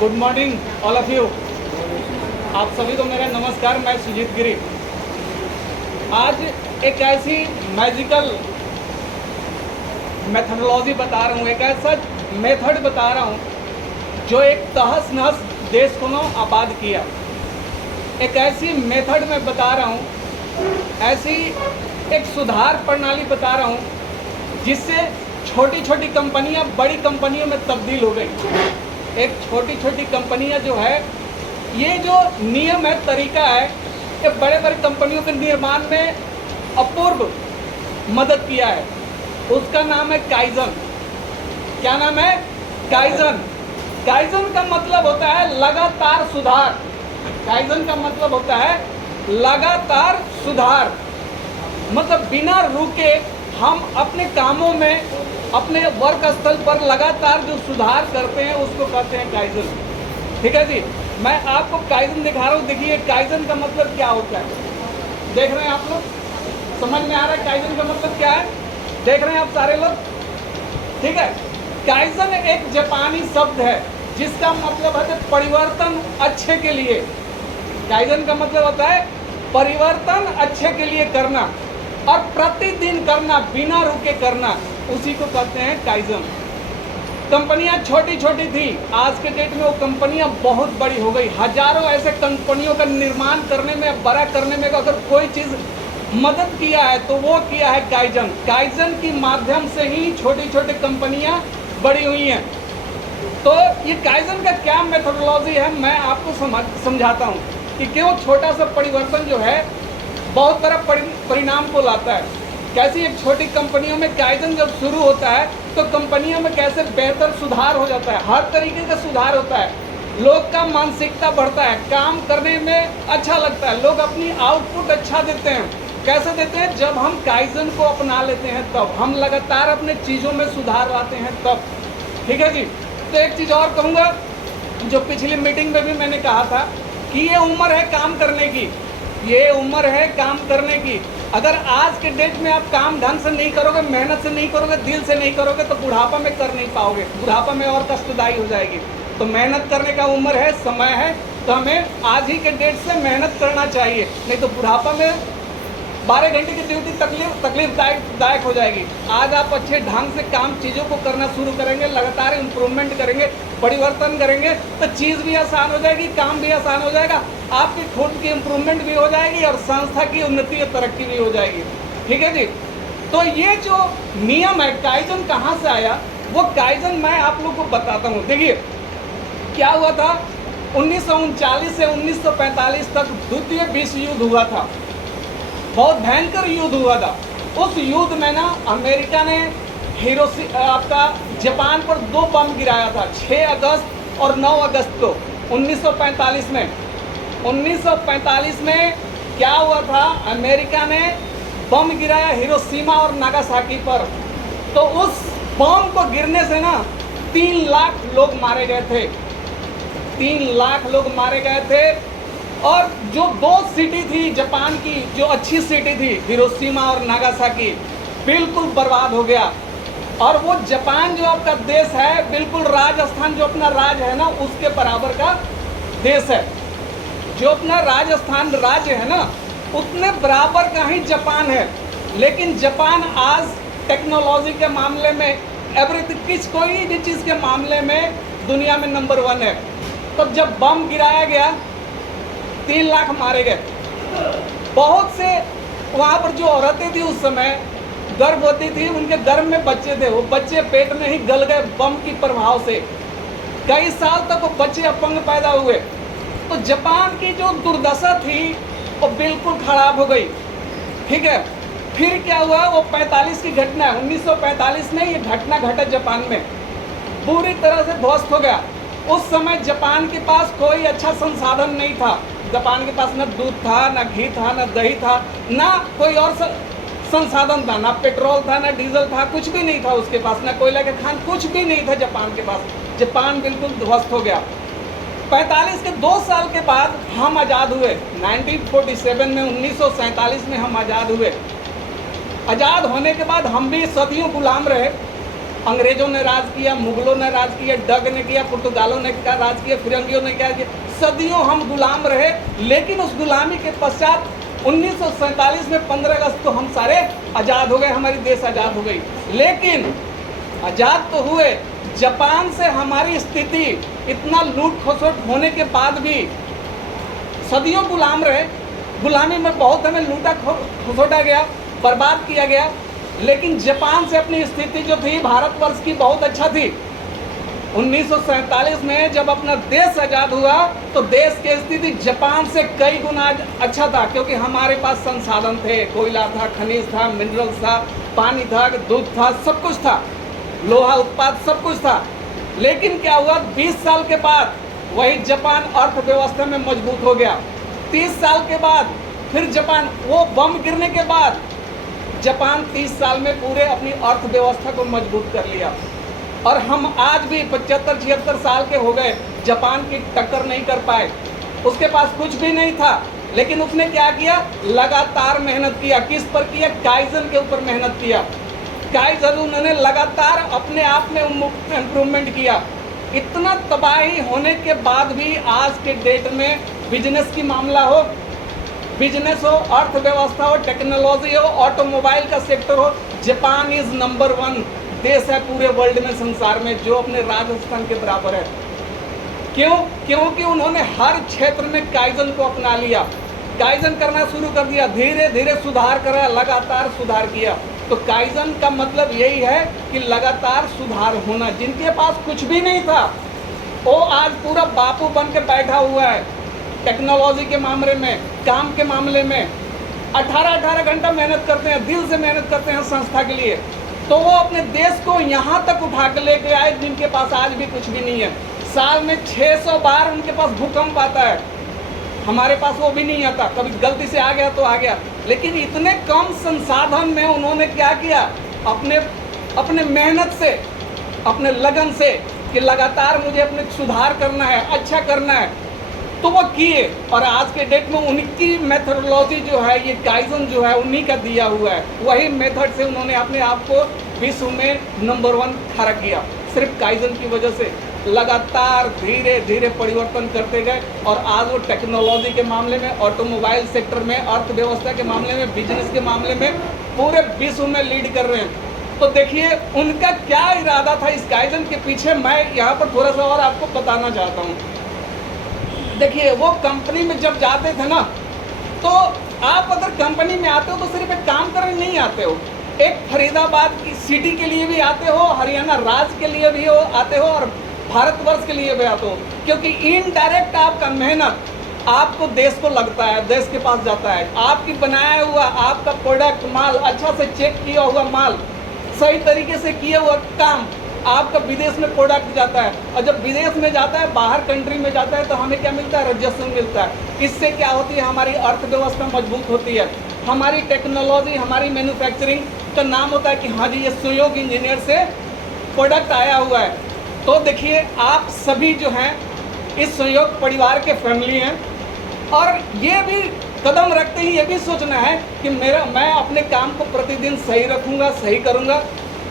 Good morning all of you. आप सभी को मेरा नमस्कार। मैं सुजीत गिरी आज एक ऐसी मैजिकल मेथडोलॉजी बता रहा हूँ, एक ऐसा मेथड बता रहा हूँ जो एक तहस नहस देश को आबाद किया। एक ऐसी मेथड में बता रहा हूँ, ऐसी एक सुधार प्रणाली बता रहा हूँ जिससे छोटी छोटी कंपनियाँ बड़ी कंपनियों में तब्दील हो गई। एक छोटी छोटी कंपनियाँ जो है, ये जो नियम है, तरीका है, ये बड़े बड़े कंपनियों के निर्माण में अपूर्व मदद किया है। उसका नाम है काइजन। क्या नाम है? काइजन। काइजन का मतलब होता है लगातार सुधार। काइजन का मतलब होता है लगातार सुधार। मतलब बिना रुके हम अपने कामों में, अपने वर्क स्थल पर लगातार जो सुधार करते हैं उसको कहते हैं काइजन। ठीक है जी, मैं आपको काइजन दिखा रहा हूँ। देखिए काइजन का मतलब क्या होता है, देख रहे हैं आप लोग? समझ में आ रहा है काइजन का मतलब क्या है? देख रहे हैं आप सारे लोग? ठीक है, काइजन एक जापानी शब्द है जिसका मतलब है परिवर्तन अच्छे के लिए। काइजन का मतलब होता है परिवर्तन अच्छे के लिए करना और प्रतिदिन करना, बिना रुके करना, उसी को कहते हैं काइजन। कंपनियां छोटी छोटी थी, आज के डेट में वो कंपनियां बहुत बड़ी हो गई। हजारों ऐसे कंपनियों का निर्माण करने में, बड़ा करने में अगर कोई चीज़ मदद किया है तो वो किया है काइजन। काइजन की माध्यम से ही छोटी छोटी कंपनियां बड़ी हुई हैं। तो ये काइजन का क्या मेथोडोलॉजी है, मैं आपको समझाता हूँ कि क्यों छोटा सा परिवर्तन जो है बहुत बड़ा परिणाम को लाता है। कैसी एक छोटी कंपनियों में काइजन जब शुरू होता है तो कंपनियों में कैसे बेहतर सुधार हो जाता है, हर तरीके का सुधार होता है। लोग का मानसिकता बढ़ता है, काम करने में अच्छा लगता है, लोग अपनी आउटपुट अच्छा देते हैं। कैसे देते हैं? जब हम काइजन को अपना लेते हैं तब, हम लगातार अपने चीज़ों में सुधार लाते हैं तब। ठीक है जी। तो एक चीज़ और कहूँगा, जो पिछली मीटिंग में भी मैंने कहा था कि ये उम्र है काम करने की, ये उम्र है काम करने की। अगर आज के डेट में आप काम ढंग से नहीं करोगे, मेहनत से नहीं करोगे, दिल से नहीं करोगे तो बुढ़ापा में कर नहीं पाओगे। बुढ़ापा में और कष्टदायी हो जाएगी। तो मेहनत करने का उम्र है, समय है, तो हमें आज ही के डेट से मेहनत करना चाहिए, नहीं तो बुढ़ापा में 12 घंटे की ड्यूटी तकलीफदायक हो जाएगी। आज आप अच्छे ढंग से काम, चीज़ों को करना शुरू करेंगे, लगातार इम्प्रूवमेंट करेंगे, परिवर्तन करेंगे तो चीज़ भी आसान हो जाएगी, काम भी आसान हो जाएगा, आपकी खुद की इम्प्रूवमेंट भी हो जाएगी और संस्था की उन्नति और तरक्की भी हो जाएगी। ठीक है जी। तो ये जो नियम है काइजन कहाँ से आया, वो काइजन मैं आप लोग को बताता हूँ। देखिए क्या हुआ था, 1939 से 1945 तक द्वितीय विश्व युद्ध हुआ था। बहुत भयंकर युद्ध हुआ था। उस युद्ध में ना अमेरिका ने आपका जापान पर 2 बम गिराया था, 6 अगस्त और 9 अगस्त को 1945 में। 1945 में क्या हुआ था, अमेरिका ने बम गिराया हिरोशिमा और नागासाकी पर। तो उस बम को गिरने से ना 3 लाख लोग मारे गए थे। 3 लाख लोग मारे गए थे। और जो 2 सिटी थी जापान की, जो अच्छी सिटी थी, हिरोशिमा और नागासाकी, बिल्कुल बर्बाद हो गया। और वो जापान जो आपका देश है, बिल्कुल राजस्थान जो अपना राज है ना, उसके बराबर का देश है। जो अपना राजस्थान राज्य है ना, उतने बराबर का ही जापान है। लेकिन जापान आज टेक्नोलॉजी के मामले में, एवरीथिंग, कोई भी चीज़ के मामले में दुनिया में नंबर 1 है। तब जब बम गिराया गया 3 लाख मारे गए। बहुत से वहाँ पर जो औरतें थी उस समय गर्भवती थी, उनके गर्भ में बच्चे थे, वो बच्चे पेट में ही गल गए बम की प्रभाव से। कई साल तक वो बच्चे अपंग पैदा हुए। तो जापान की जो दुर्दशा थी वो बिल्कुल खराब हो गई। ठीक है, फिर क्या हुआ, वो 45 की घटना है, 1945 में ये घटना घटा जापान में, पूरी तरह से ध्वस्त हो गया। उस समय जापान के पास कोई अच्छा संसाधन नहीं था। जापान के पास न दूध था, न घी था, न दही था, ना कोई और संसाधन था, ना पेट्रोल था, ना डीजल था, कुछ भी नहीं था उसके पास, ना कोयला के खान, कुछ भी नहीं था जापान के पास। जापान बिल्कुल ध्वस्त हो गया। 45 के 2 साल के बाद हम आज़ाद हुए। 1947 में, 1947 में हम आज़ाद हुए। आज़ाद होने के बाद हम भी सदियों गुलाम रहे। अंग्रेजों ने राज किया, मुगलों ने राज किया, डग ने किया, पुर्तगालों ने राज किया, फिरंगियों ने क्या किया, सदियों हम गुलाम रहे। लेकिन उस गुलामी के पश्चात 1947 में 15 अगस्त को हम सारे आज़ाद हो गए, हमारी देश आज़ाद हो गई। लेकिन आज़ाद तो हुए, जापान से हमारी स्थिति इतना लूट खसोट होने के बाद भी सदियों गुलाम रहे। गुलामी में बहुत हमें लूटा खसोटा गया, बर्बाद किया गया। लेकिन जापान से अपनी स्थिति जो थी भारतवर्ष की बहुत अच्छा थी। 1947 में जब अपना देश आज़ाद हुआ तो देश की स्थिति जापान से कई गुना अच्छा था, क्योंकि हमारे पास संसाधन थे, कोयला था, खनिज था, मिनरल्स था, पानी था, दूध था, सब कुछ था, लोहा उत्पाद सब कुछ था। लेकिन क्या हुआ, 20 साल के बाद वही जापान अर्थव्यवस्था में मजबूत हो गया। 30 साल के बाद फिर जापान, वो बम गिरने के बाद जापान 30 साल में पूरे अपनी अर्थव्यवस्था को मजबूत कर लिया। और हम आज भी 75-76 साल के हो गए, जापान की टक्कर नहीं कर पाए। उसके पास कुछ भी नहीं था, लेकिन उसने क्या किया, लगातार मेहनत किया। किस पर किया, काइजन के ऊपर मेहनत किया। काइजन उन्होंने लगातार अपने आप में इम्प्रूवमेंट किया। इतना तबाही होने के बाद भी आज के डेट में बिजनेस की मामला हो, बिजनेस हो, अर्थव्यवस्था हो, टेक्नोलॉजी हो, ऑटोमोबाइल का सेक्टर हो, जापान इज नंबर 1 देश है पूरे वर्ल्ड में, संसार में, जो अपने राजस्थान के बराबर है। क्यों? क्योंकि उन्होंने हर क्षेत्र में काइजन को अपना लिया, काइजन करना शुरू कर दिया, धीरे धीरे सुधार करा, लगातार सुधार किया। तो काइजन का मतलब यही है कि लगातार सुधार होना। जिनके पास कुछ भी नहीं था वो आज पूरा बापू बन के बैठा हुआ है। टेक्नोलॉजी के मामले में, काम के मामले में 18-18 घंटा मेहनत करते हैं, दिल से मेहनत करते हैं संस्था के लिए। तो वो अपने देश को यहाँ तक उठा के लेके आए जिनके पास आज भी कुछ भी नहीं है। साल में 600 बार उनके पास भूकंप आता है, हमारे पास वो भी नहीं आता। कभी गलती से आ गया तो आ गया, लेकिन इतने कम संसाधन में उन्होंने क्या किया, अपने मेहनत से, अपने लगन से, कि लगातार मुझे अपने सुधार करना है, अच्छा करना है, तो वो किए। और आज के डेट में उनकी मेथोडोलॉजी जो है, ये काइजन जो है, उन्हीं का दिया हुआ है। वही मेथड से उन्होंने अपने आप को विश्व में नंबर 1 खड़ा किया, सिर्फ काइजन की वजह से। लगातार धीरे धीरे परिवर्तन करते गए और आज वो टेक्नोलॉजी के मामले में, ऑटोमोबाइल सेक्टर में, अर्थव्यवस्था के मामले में, बिजनेस के मामले में पूरे विश्व में लीड कर रहे हैं। तो देखिए उनका क्या इरादा था इस काइजन के पीछे, मैं यहाँ पर थोड़ा सा और आपको बताना चाहता हूँ। देखिए वो कंपनी में जब जाते थे ना, तो आप अगर कंपनी में आते हो तो सिर्फ एक काम करने नहीं आते हो, एक फरीदाबाद की सिटी के लिए भी आते हो, हरियाणा राज्य के लिए भी आते हो, और भारतवर्ष के लिए भी आते हो। क्योंकि इनडायरेक्ट आपका मेहनत आपको देश को लगता है, देश के पास जाता है। आपकी बनाया हुआ आपका प्रोडक्ट, माल, अच्छा से चेक किया हुआ माल, सही तरीके से किया हुआ काम आपका विदेश में प्रोडक्ट जाता है। और जब विदेश में जाता है, बाहर कंट्री में जाता है, तो हमें क्या मिलता है, राजस्व मिलता है। इससे क्या होती है, हमारी अर्थव्यवस्था मजबूत होती है। हमारी टेक्नोलॉजी, हमारी मैन्युफैक्चरिंग का नाम होता है कि हाँ जी ये सहयोग इंजीनियर से प्रोडक्ट आया हुआ है। तो देखिए आप सभी जो हैं इस सहयोग परिवार के फैमिली हैं, और ये भी कदम रखते ही ये भी सोचना है कि मैं अपने काम को प्रतिदिन सही रखूँगा, सही करूँगा।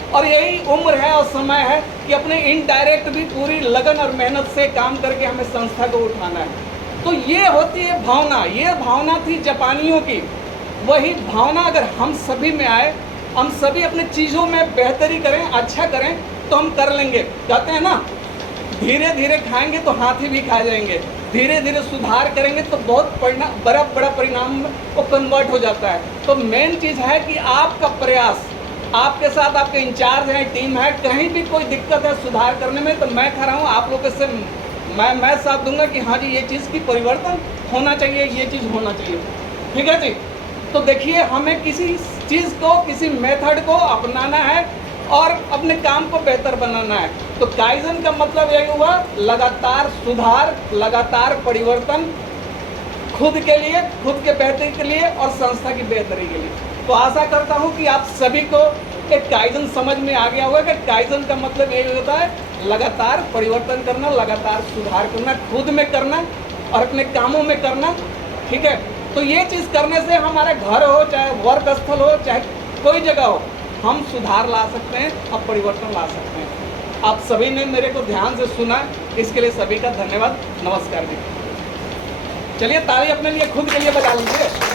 और यही उम्र है और समय है कि अपने इनडायरेक्ट भी पूरी लगन और मेहनत से काम करके हमें संस्था को उठाना है। तो ये होती है भावना, ये भावना थी जापानियों की। वही भावना अगर हम सभी में आए, हम सभी अपने चीज़ों में बेहतरी करें, अच्छा करें, तो हम कर लेंगे। कहते हैं ना, धीरे धीरे खाएंगे तो हाथी भी खा जाएंगे, धीरे धीरे सुधार करेंगे तो बहुत बड़ा परिणाम वो कन्वर्ट हो जाता है। तो मेन चीज़ है कि आपका प्रयास, आपके साथ आपके इंचार्ज हैं, टीम है, कहीं भी कोई दिक्कत है सुधार करने में, तो मैं खड़ा हूँ आप लोगों से, मैं साथ दूंगा कि हाँ जी ये चीज़ की परिवर्तन होना चाहिए, ये चीज़ होना चाहिए। ठीक है जी। तो देखिए हमें किसी चीज़ को, किसी मेथड को अपनाना है और अपने काम को बेहतर बनाना है। तो काइजन का मतलब यही हुआ, लगातार सुधार, लगातार परिवर्तन, खुद के लिए, खुद के बेहतरी के लिए और संस्था की बेहतरी के लिए। तो आशा करता हूं कि आप सभी को एक काइजन समझ में आ गया होगा कि काइजन का मतलब यही होता है लगातार परिवर्तन करना, लगातार सुधार करना, खुद में करना और अपने कामों में करना। ठीक है। तो ये चीज़ करने से हमारा घर हो, चाहे वर्क स्थल हो, चाहे कोई जगह हो, हम सुधार ला सकते हैं, अब परिवर्तन ला सकते हैं। आप सभी ने मेरे को ध्यान से सुना, इसके लिए सभी का धन्यवाद। नमस्कार जी। चलिए ताली अपने लिए खुद के लिए बजा लीजिए।